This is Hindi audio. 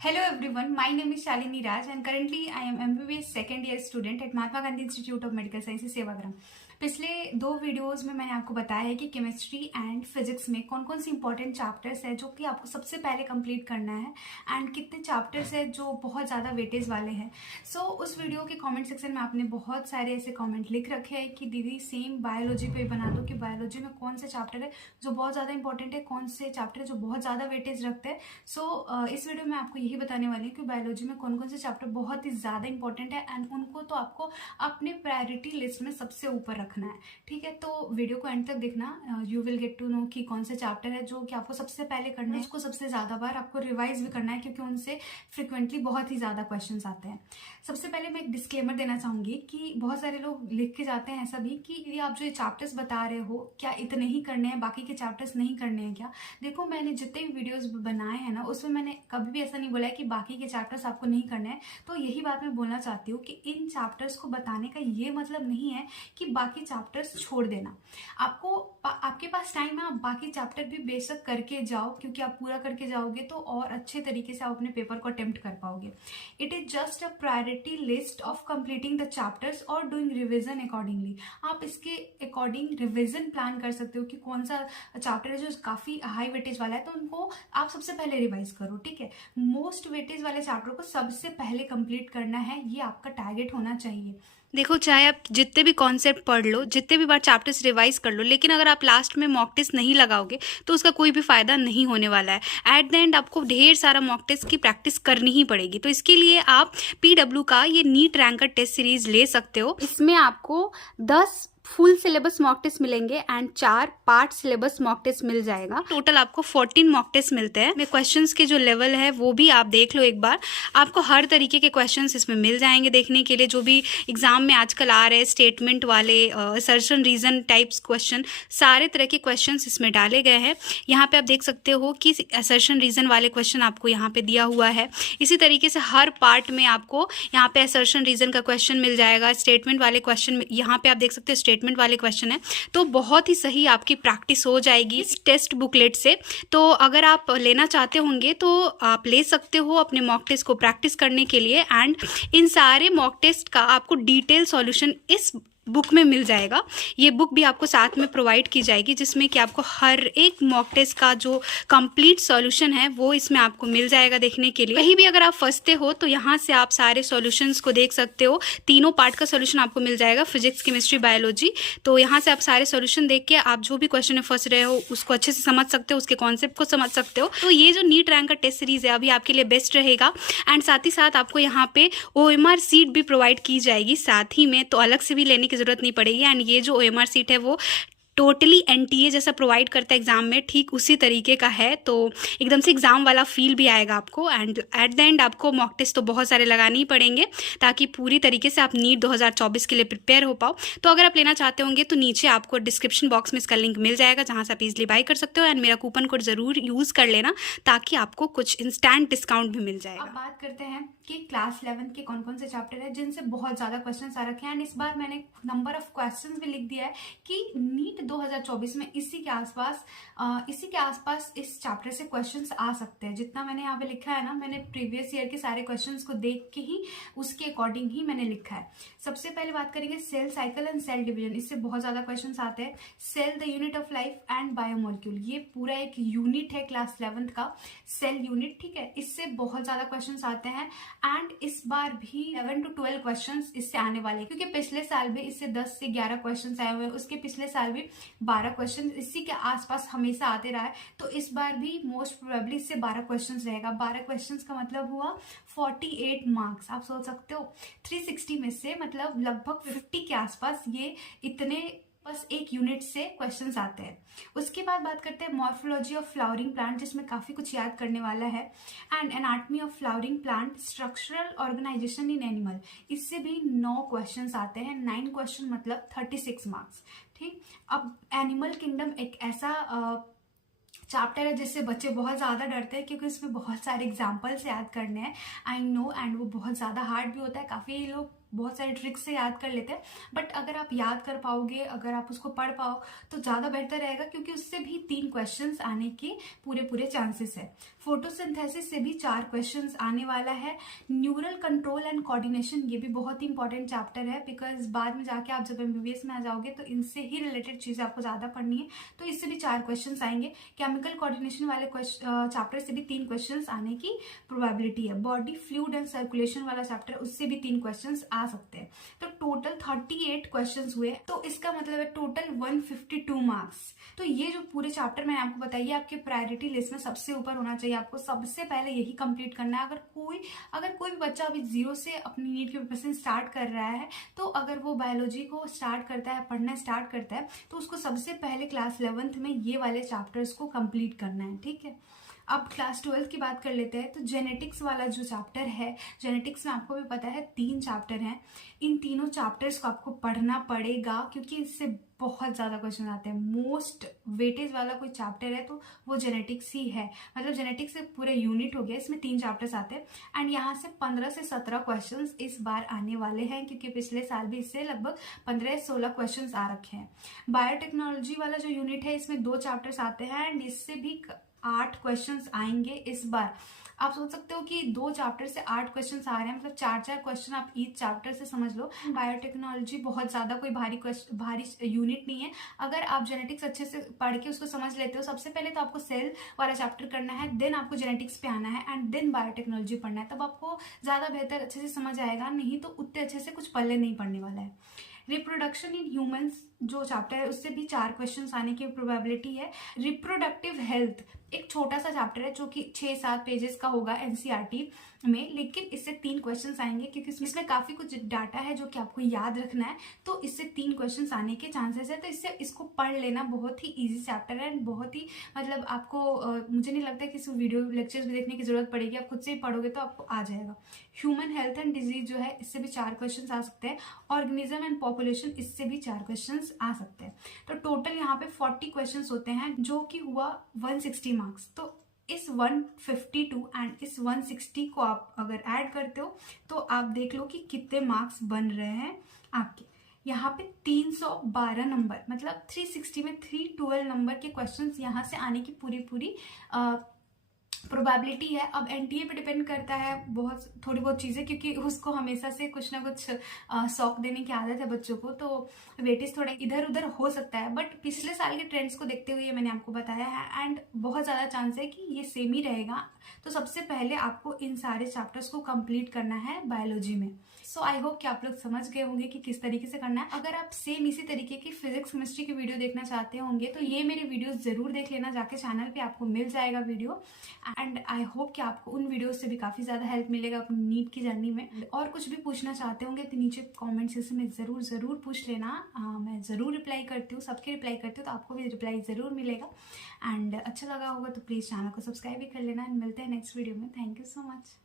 Hello everyone, my name is Shalini Raj and currently I am MBBS second year student at Mahatma Gandhi Institute of Medical Sciences Sevagram. पिछले 2 वीडियोस में मैंने आपको बताया है कि केमिस्ट्री एंड फिजिक्स में कौन कौन सी इंपॉर्टेंट चैप्टर्स है जो कि आपको सबसे पहले कंप्लीट करना है एंड कितने चैप्टर्स है जो बहुत ज़्यादा वेटेज वाले हैं। सो उस वीडियो के कमेंट सेक्शन में आपने बहुत सारे ऐसे कमेंट लिख रखे हैं कि दीदी सेम बायोलॉजी पे बना दो कि बायोलॉजी में कौन से चैप्टर है जो बहुत ज़्यादा इंपॉर्टेंट है, कौन से चैप्टर है जो बहुत ज़्यादा वेटेज रखते हैं। सो इस वीडियो में आपको यही बताने वाली हूँ कि बायोलॉजी में कौन कौन से चैप्टर बहुत ही ज़्यादा इंपॉर्टेंट है एंड उनको तो आपको अपने प्रायोरिटी लिस्ट में सबसे ऊपर रखना है। ठीक है, तो वीडियो को एंड तक देखना, you will get to know कि कौन से चैप्टर है जो कि आपको सबसे पहले करना है, उसको सबसे ज़्यादा बार आपको रिवाइज भी करना है क्योंकि उनसे फ्रिक्वेंटली बहुत ही ज़्यादा क्वेश्चंस आते हैं। सबसे पहले मैं एक डिस्क्लेमर देना चाहूँगी कि बहुत सारे लोग लिख के जाते हैं ऐसा भी कि ये आप जो ये चैप्टर्स बता रहे हो क्या इतने ही करने हैं, बाकी के चैप्टर्स नहीं करने हैं क्या। देखो, मैंने जितने भी वीडियोस बनाए हैं ना उसमें मैंने कभी भी ऐसा नहीं बोला है कि बाकी के चैप्टर्स आपको नहीं करने हैं। तो यही बात मैं बोलना चाहती हूँ कि इन चैप्टर्स को बताने का ये मतलब नहीं है कि बाकी चैप्टर्स छोड़ देना। आपके पास टाइम है, आप बाकी चैप्टर भी बेशक करके जाओ क्योंकि आप पूरा करके जाओगे तो और अच्छे तरीके से आप अपने पेपर को अटेम्प्ट कर पाओगे। It is just a priority list of completing the chapters और डूइंग रिविजन अकॉर्डिंगली। आप इसके अकॉर्डिंग रिविजन प्लान कर सकते हो कि कौन सा चैप्टर है जो काफी हाई वेटेज वाला है तो उनको आप सबसे पहले रिवाइज करो। ठीक है, मोस्ट वेटेज वाले चैप्टर को सबसे पहले कंप्लीट करना है, ये आपका टारगेट होना चाहिए। देखो, चाहे आप जितने भी कॉन्सेप्ट पढ़ लो, जितने भी बार चैप्टर्स रिवाइज कर लो, लेकिन अगर आप लास्ट में मॉक टेस्ट नहीं लगाओगे तो उसका कोई भी फायदा नहीं होने वाला है। एट द एंड आपको ढेर सारा मॉक टेस्ट की प्रैक्टिस करनी ही पड़ेगी। तो इसके लिए आप पीडब्ल्यू का ये नीट रैंकर टेस्ट सीरीज ले सकते हो। इसमें आपको 10 फुल सिलेबस मॉक टेस्ट मिलेंगे and 4 part syllabus mock test मिल जाएगा। टोटल आपको 14 मॉक टेस्ट मिलते हैं। क्वेश्चंस के जो लेवल है वो भी आप देख लो एक बार। आपको हर तरीके के क्वेश्चंस इसमें मिल जाएंगे देखने के लिए, जो भी एग्जाम में आजकल आ रहे हैं, स्टेटमेंट वाले, असर्शन रीजन टाइप्स क्वेश्चन, सारे तरह के क्वेश्चंस इसमें डाले गए हैं। यहाँ पे आप देख सकते हो कि असर्शन रीजन वाले क्वेश्चन आपको यहाँ पे दिया हुआ है। इसी तरीके से हर पार्ट में आपको यहाँ पे असर्शन रीजन का क्वेश्चन मिल जाएगा। स्टेटमेंट वाले क्वेश्चन यहाँ पे आप देख सकते हो स्टेटमेंट वाले क्वेश्चन है। तो बहुत ही सही आपकी प्रैक्टिस हो जाएगी इस टेस्ट बुकलेट से। तो अगर आप लेना चाहते होंगे तो आप ले सकते हो अपने मॉक टेस्ट को प्रैक्टिस करने के लिए। एंड इन सारे मॉक टेस्ट का आपको डिटेल सॉल्यूशन इस बुक में मिल जाएगा। ये बुक भी आपको साथ में प्रोवाइड की जाएगी जिसमें कि आपको हर एक मॉक टेस्ट का जो कंप्लीट सॉल्यूशन है वो इसमें आपको मिल जाएगा देखने के लिए। कहीं भी अगर आप फंसते हो तो यहाँ से आप सारे सॉल्यूशंस को देख सकते हो। तीनों पार्ट का सॉल्यूशन आपको मिल जाएगा, फिजिक्स, केमिस्ट्री, बायोलॉजी। तो यहाँ से आप सारे सॉल्यूशन देख के आप जो भी क्वेश्चन में फंस रहे हो उसको अच्छे से समझ सकते हो, उसके कॉन्सेप्ट को समझ सकते हो। तो ये जो नीट रैंक का टेस्ट सीरीज है अभी आपके लिए बेस्ट रहेगा। एंड साथ ही साथ आपको यहाँ पे OMR सीट भी प्रोवाइड की जाएगी साथ ही में, तो अलग से भी लेने की जरूरत नहीं पड़ेगी। एंड ये जो OMR सीट है वो टोटली NTA जैसा प्रोवाइड करता है एग्जाम में, ठीक उसी तरीके का है। तो एकदम से एग्जाम वाला फील भी आएगा आपको। एंड एट द एंड आपको मॉक टेस्ट तो बहुत सारे लगाने ही पड़ेंगे ताकि पूरी तरीके से आप नीट 2024 के लिए प्रिपेयर हो पाओ। तो अगर आप लेना चाहते होंगे तो नीचे आपको डिस्क्रिप्शन बॉक्स में इसका लिंक मिल जाएगा जहाँ से आप इजिली बाय कर सकते हो। एंड मेरा कूपन कोड जरूर यूज कर लेना ताकि आपको कुछ इंस्टेंट डिस्काउंट भी मिल जाएगा। अब बात करते हैं कि क्लास 11 के कौन कौन से चैप्टर है जिनसे बहुत ज्यादा क्वेश्चंस आ रखे हैं। एंड इस बार मैंने नंबर ऑफ क्वेश्चंस भी लिख दिया है कि नीट 2024 में इसी के आसपास इस चैप्टर से क्वेश्चंस आ सकते हैं। जितना मैंने यहाँ पे लिखा है ना, मैंने प्रीवियस ईयर के सारे क्वेश्चंस को देख के ही उसके अकॉर्डिंग ही मैंने लिखा है। सबसे पहले बात करेंगे cell cycle and cell division. इससे बहुत ज्यादा क्वेश्चंस आते हैं। Cell the unit of life and biomolecule, ये पूरा एक यूनिट है क्लास 11th का, सेल यूनिट। ठीक है, इससे बहुत ज्यादा क्वेश्चंस आते हैं। एंड इस बार भी 11 to 12 क्वेश्चंस इससे आने वाले हैं क्योंकि पिछले साल भी इससे 10 से 11 क्वेश्चंस आए हुए हैं, उसके पिछले साल भी 12 क्वेश्चंस इसी के आसपास हमेशा आते रहा है। तो इस बार भी मोस्ट प्रोबेबली इससे 12 क्वेश्चंस रहेगा। 12 क्वेश्चंस का मतलब हुआ 48 मार्क्स। आप सोच सकते हो 360 में से मतलब लगभग 50 के आसपास ये इतने बस एक यूनिट से क्वेश्चंस आते हैं। उसके बाद बात करते हैं मॉर्फोलॉजी ऑफ फ्लावरिंग प्लांट, जिसमें काफी कुछ याद करने वाला है। And anatomy of flowering plant, structural organisation in animal, इससे भी 9 क्वेश्चंस आते हैं। 9 क्वेश्चन मतलब 36 मार्क्स। ठीक, अब एनिमल किंगडम एक ऐसा चैप्टर है जिससे बच्चे बहुत ज़्यादा डरते हैं क्योंकि उसमें बहुत सारे एग्जाम्पल्स याद करने हैं। आई नो, एंड वो बहुत ज़्यादा हार्ड भी होता है। काफ़ी लोग बहुत सारे ट्रिक्स से याद कर लेते हैं, बट अगर आप याद कर पाओगे, अगर आप उसको पढ़ पाओ तो ज़्यादा बेहतर रहेगा, क्योंकि उससे भी 3 क्वेश्चंस आने के पूरे चांसेस है। फोटोसिंथेसिस से भी 4 क्वेश्चंस आने वाला है। न्यूरल कंट्रोल एंड कोऑर्डिनेशन, ये भी बहुत ही इंपॉर्टेंट चैप्टर है, बिकॉज बाद में जाके आप जब MBBS में आ जाओगे तो इनसे ही रिलेटेड चीज़ें आपको ज़्यादा पढ़नी है, तो इससे भी 4 क्वेश्चंस आएंगे। केमिकल कोऑर्डिनेशन वाले चैप्टर से भी 3 क्वेश्चंस आने की प्रोबेबिलिटी है। बॉडी फ्लूइड एंड सर्कुलेशन वाला चैप्टर, उससे भी 3 क्वेश्चंस आ सकते हैं। तो टोटल 38 क्वेश्चंस हुए, तो इसका मतलब है टोटल 152 मार्क्स। तो ये जो पूरे चैप्टर मैंने आपको बताइए, आपके प्रायोरिटी लिस्ट में सबसे ऊपर होना चाहिए। आपको सबसे पहले यही कंप्लीट करना है। अगर कोई भी बच्चा अभी 0 से अपनी नीट के प्रिपरेशन स्टार्ट कर रहा है, तो अगर वो बायोलॉजी को स्टार्ट करता है, पढ़ना स्टार्ट करता है, तो उसको सबसे पहले क्लास 11th में ये वाले चैप्टर्स को कंप्लीट करना है, ठीक है। अब क्लास 12 की बात कर लेते हैं। तो जेनेटिक्स वाला जो चैप्टर है, जेनेटिक्स में आपको भी पता है 3 चैप्टर हैं। इन तीनों चैप्टर्स को आपको पढ़ना पड़ेगा, क्योंकि इससे बहुत ज़्यादा क्वेश्चन आते हैं। मोस्ट वेटेज वाला कोई चैप्टर है तो वो जेनेटिक्स ही है। मतलब जेनेटिक्स से पूरे यूनिट हो गया, इसमें 3 चैप्टर्स आते हैं एंड यहाँ से 15 से 17 क्वेश्चंस इस बार आने वाले हैं, क्योंकि पिछले साल भी इससे लगभग 15 से 16 क्वेश्चंस आ रखे हैं। बायोटेक्नोलॉजी वाला जो यूनिट है, इसमें 2 चैप्टर्स आते हैं एंड इससे भी 8 क्वेश्चंस आएंगे इस बार। आप सोच सकते हो कि 2 चैप्टर से 8 क्वेश्चंस आ रहे हैं, मतलब 4 क्वेश्चन आप ईच चैप्टर से समझ लो। बायोटेक्नोलॉजी बहुत ज्यादा कोई भारी यूनिट नहीं है। अगर आप जेनेटिक्स अच्छे से पढ़ के उसको समझ लेते हो, सबसे पहले तो आपको सेल वाला चैप्टर करना है, देन आपको जेनेटिक्स पे आना है एंड देन बायोटेक्नोलॉजी पढ़ना है, तब आपको ज्यादा बेहतर अच्छे से समझ आएगा। नहीं तो उतने अच्छे से कुछ पल्ले नहीं पढ़ने वाला है। रिप्रोडक्शन इन ह्यूमंस जो चैप्टर है, उससे भी 4 क्वेश्चंस आने की प्रोबेबिलिटी है। रिप्रोडक्टिव हेल्थ एक छोटा सा चैप्टर है, जो कि 6-7 पेजेस का होगा NCERT में, लेकिन इससे 3 क्वेश्चंस आएंगे, क्योंकि इसमें काफी कुछ डाटा है जो कि आपको याद रखना है, तो इससे 3 क्वेश्चंस आने के चांसेस है। तो इसको पढ़ लेना, बहुत ही इजी चैप्टर है, बहुत ही मतलब आपको मुझे नहीं लगता कि इसको वीडियो लेक्चर्स भी देखने की जरूरत पड़ेगी, आप खुद से ही पढ़ोगे तो आपको आ जाएगा। ह्यूमन हेल्थ एंड डिजीज जो है, इससे भी 4 क्वेश्चन आ सकते हैं। ऑर्गेनिज्म एंड पॉपुलेशन, इससे भी 4 क्वेश्चन आ सकते हैं। तो टोटल यहाँ पे 40 क्वेश्चन होते हैं, जो कि हुआ 160 मार्क्स। तो इस 152 एंड इस 160 को आप अगर ऐड करते हो तो आप देख लो कि कितने मार्क्स बन रहे हैं आपके। यहाँ पे 312 नंबर, मतलब 360 में 312 नंबर के क्वेश्चंस यहाँ से आने की पूरी प्रोबेबिलिटी है। अब NTA पे डिपेंड करता है थोड़ी बहुत चीज़ें, क्योंकि उसको हमेशा से कुछ ना कुछ शौक देने की आदत है बच्चों को, तो वेटेज थोड़ा इधर उधर हो सकता है, बट पिछले साल के ट्रेंड्स को देखते हुए मैंने आपको बताया है एंड बहुत ज़्यादा चांस है कि ये सेम ही रहेगा। तो सबसे पहले आपको इन सारे चैप्टर्स को कंप्लीट करना है बायोलॉजी में। सो आई होप कि आप लोग समझ गए होंगे कि किस तरीके से करना है। अगर आप सेम इसी तरीके की फिजिक्स केमिस्ट्री की वीडियो देखना चाहते होंगे तो ये मेरे वीडियो जरूर देख लेना, जाके चैनल पे आपको मिल जाएगा वीडियो। एंड आई होप कि आपको उन वीडियो से भी काफ़ी ज़्यादा हेल्प मिलेगा अपनी नीट की जर्नी में। और कुछ भी पूछना चाहते होंगे तो नीचे कमेंट सेक्शन में ज़रूर पूछ लेना, मैं ज़रूर रिप्लाई करती हूँ, सबके रिप्लाई करती हूँ, तो आपको भी रिप्लाई ज़रूर मिलेगा। एंड अच्छा लगा होगा तो प्लीज़ चैनल को सब्सक्राइब भी कर लेना। एंड मिलते हैं नेक्स्ट वीडियो में। Thank you so much.